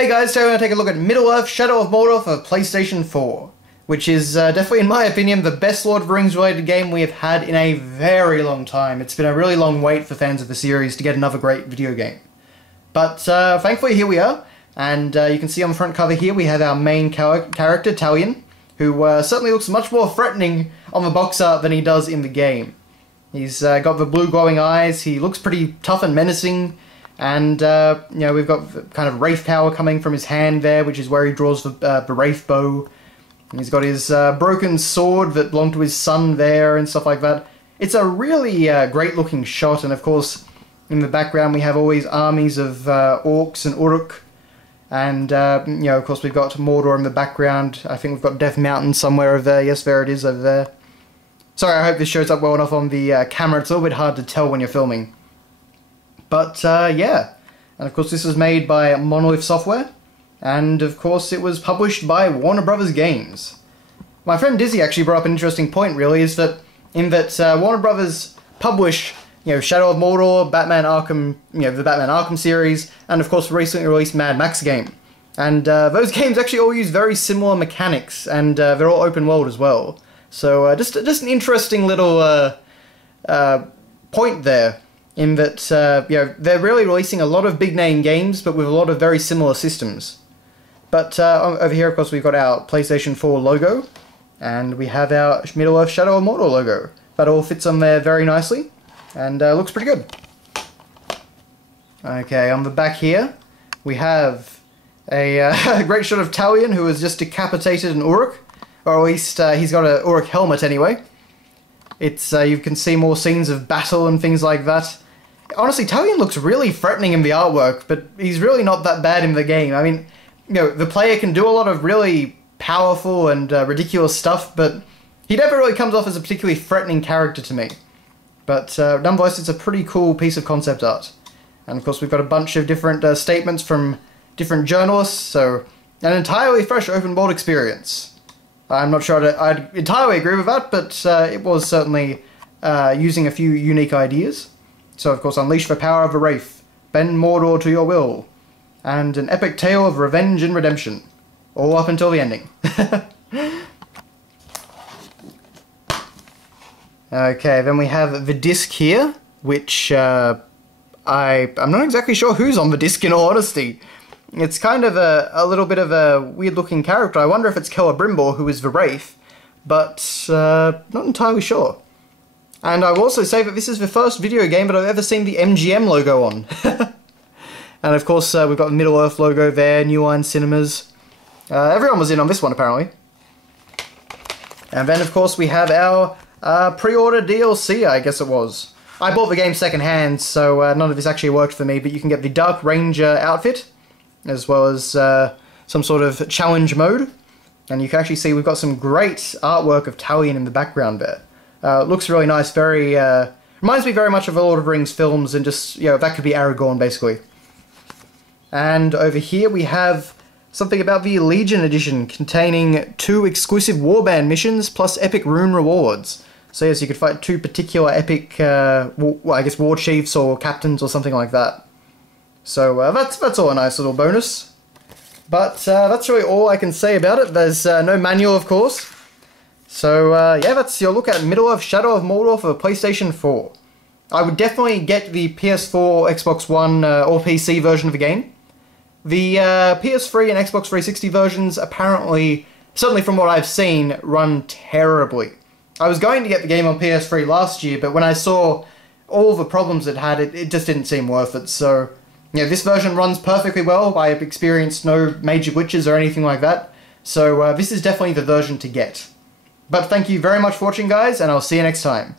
Hey guys, today we're going to take a look at Middle-earth Shadow of Mordor for PlayStation 4, which is definitely, in my opinion, the best Lord of the Rings related game we have had in a very long time. It's been a really long wait for fans of the series to get another great video game. But thankfully here we are, and you can see on the front cover here we have our main character, Talion, who certainly looks much more threatening on the box art than he does in the game. He's got the blue glowing eyes, he looks pretty tough and menacing, and you know, we've got kind of wraith power coming from his hand there, which is where he draws the wraith bow. And he's got his broken sword that belonged to his son there and stuff like that. It's a really great looking shot, and of course in the background we have all these armies of orcs and uruk. And, you know, of course we've got Mordor in the background. I think we've got Death Mountain somewhere over there. Yes, there it is over there. Sorry, I hope this shows up well enough on the camera. It's a little bit hard to tell when you're filming. But, yeah. And of course this was made by Monolith Software. And of course it was published by Warner Brothers Games. My friend Dizzy actually brought up an interesting point, really, is that Warner Brothers publish, you know, Shadow of Mordor, Batman Arkham, you know, the Batman Arkham series, and of course the recently released Mad Max game. And those games actually all use very similar mechanics, and they're all open world as well. So just an interesting little point there, in that you know, they're really releasing a lot of big name games, but with a lot of very similar systems. But over here, of course, we've got our PlayStation 4 logo, and we have our Middle-earth Shadow of Mordor logo. That all fits on there very nicely, and looks pretty good. Okay, on the back here, we have a great shot of Talion, who has just decapitated an Uruk, or at least he's got an Uruk helmet anyway. It's you can see more scenes of battle and things like that. Honestly, Talion looks really threatening in the artwork, but he's really not that bad in the game. I mean, you know, the player can do a lot of really powerful and ridiculous stuff, but he never really comes off as a particularly threatening character to me. But nonetheless, it's a pretty cool piece of concept art. And of course, we've got a bunch of different statements from different journalists, so an entirely fresh open world experience. I'm not sure I'd entirely agree with that, but it was certainly using a few unique ideas. So of course, unleash the power of a wraith, bend Mordor to your will, and an epic tale of revenge and redemption, all up until the ending. Okay, then we have the disc here, which I'm not exactly sure who's on the disc, in all honesty. It's kind of a little bit of a weird-looking character. I wonder if it's Celebrimbor, who is the Wraith, but not entirely sure. And I will also say that this is the first video game that I've ever seen the MGM logo on. And of course, we've got the Middle-earth logo there, New Line Cinemas. Everyone was in on this one, apparently. And then, of course, we have our pre-order DLC, I guess it was. I bought the game second-hand, so none of this actually worked for me, but you can get the Dark Ranger outfit, as well as some sort of challenge mode. And you can actually see we've got some great artwork of Talion in the background there. It looks really nice, very... reminds me very much of the Lord of the Rings films, and just, you know, that could be Aragorn, basically. And over here we have something about the Legion Edition, containing 2 exclusive warband missions, plus epic rune rewards. So yes, you could fight 2 particular epic, well, I guess war chiefs or captains or something like that. So that's all a nice little bonus. But that's really all I can say about it. There's no manual, of course. So yeah, that's your look at Middle-earth Shadow of Mordor for the PlayStation 4. I would definitely get the PS4, Xbox One, or PC version of the game. The PS3 and Xbox 360 versions apparently, certainly from what I've seen, run terribly. I was going to get the game on PS3 last year, but when I saw all the problems it had, it just didn't seem worth it. So, yeah, this version runs perfectly well. I have experienced no major glitches or anything like that. So this is definitely the version to get. But thank you very much for watching, guys, and I'll see you next time.